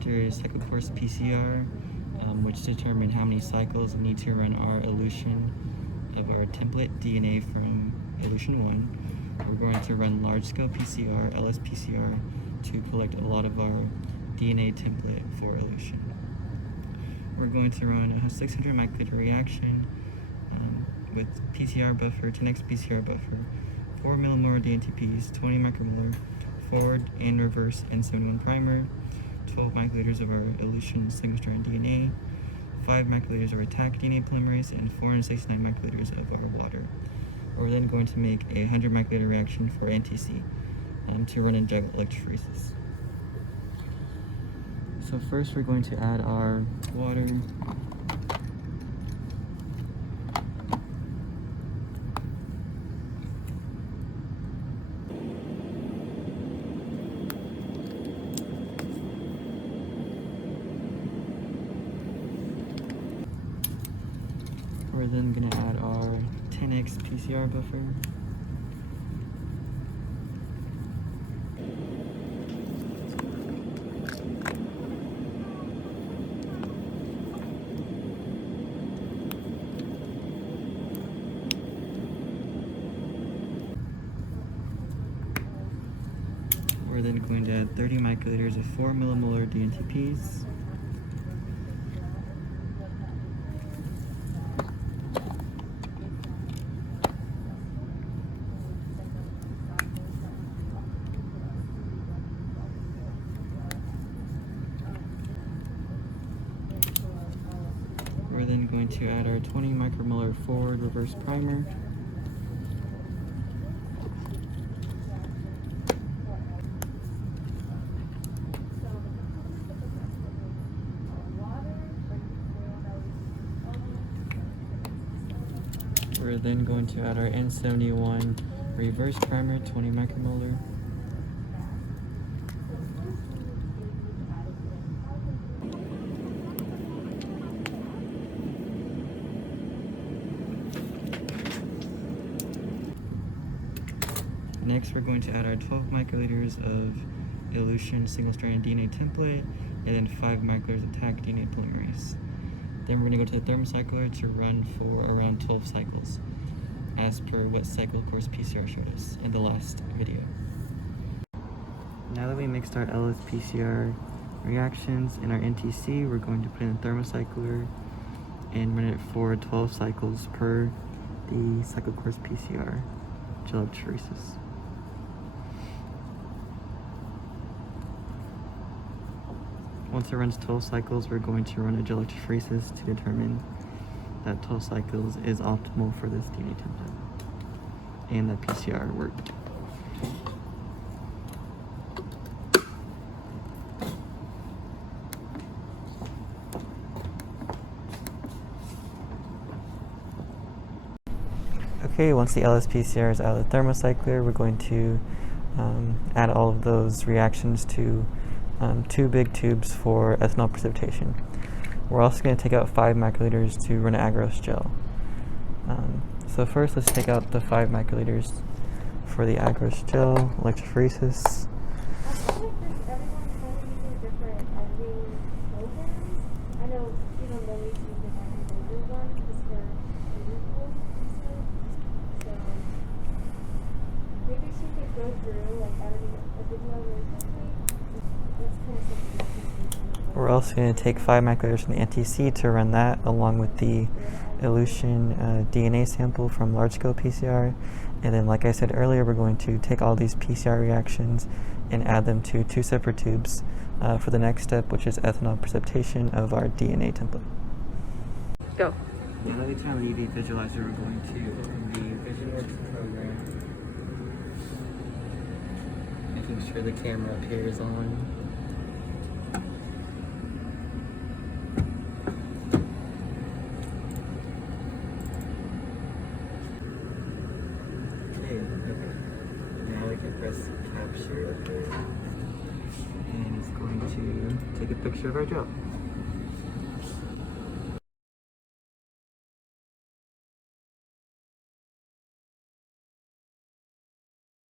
after cycle course PCR, which determine how many cycles we need to run our elution of our template DNA from elution 1. We're going to run large-scale PCR, LS-PCR, to collect a lot of our DNA template for elution. We're going to run a 600 microliter reaction with PCR buffer, 10x PCR buffer, 4 millimolar DNTPs, 20 micromolar forward and reverse N71 primer, 12 microliters of our elution single-strand DNA, 5 microliters of our Taq DNA polymerase, and 469 microliters of our water. We're then going to make a 100 microliter reaction for NTC to run in jug electrophoresis. So first we're going to add our water. We're then going to add our 10x PCR buffer. We're then going to add 30 microliters of 4 millimolar DNTPs. We're then going to add our 20 micromolar forward reverse primer. We're then going to add our N71 reverse primer, 20 micromolar. Next, we're going to add our 12 microliters of elution single-stranded DNA template, and then 5 microliters of Taq DNA polymerase. Then we're going to go to the thermocycler to run for around 12 cycles, as per what cycle course PCR showed us in the last video. Now that we mixed our LS-PCR reactions in our NTC, we're going to put in the thermocycler and run it for 12 cycles per the cycle course PCR gel electrophoresis. Once it runs 12 cycles, we're going to run a gel electrophoresis to determine that 12 cycles is optimal for this DNA template and that PCR worked. Okay, once the LS-PCR is out of the thermocycler, we're going to add all of those reactions to 2 big tubes for ethanol precipitation. We're also going to take out 5 microliters to run an agarose gel. So first, let's take out the 5 microliters for the agarose gel electrophoresis. We're also going to take 5 microliters from the NTC to run that along with the elution DNA sample from large-scale PCR. And then, like I said earlier, we're going to take all these PCR reactions and add them to 2 separate tubes for the next step, which is ethanol precipitation of our DNA template. Go. Now that we turn on the UV visualizer, we're going to open the VisionWorks program, making sure the camera up here is on. Now we can press capture, and it's going to take a picture of our gel.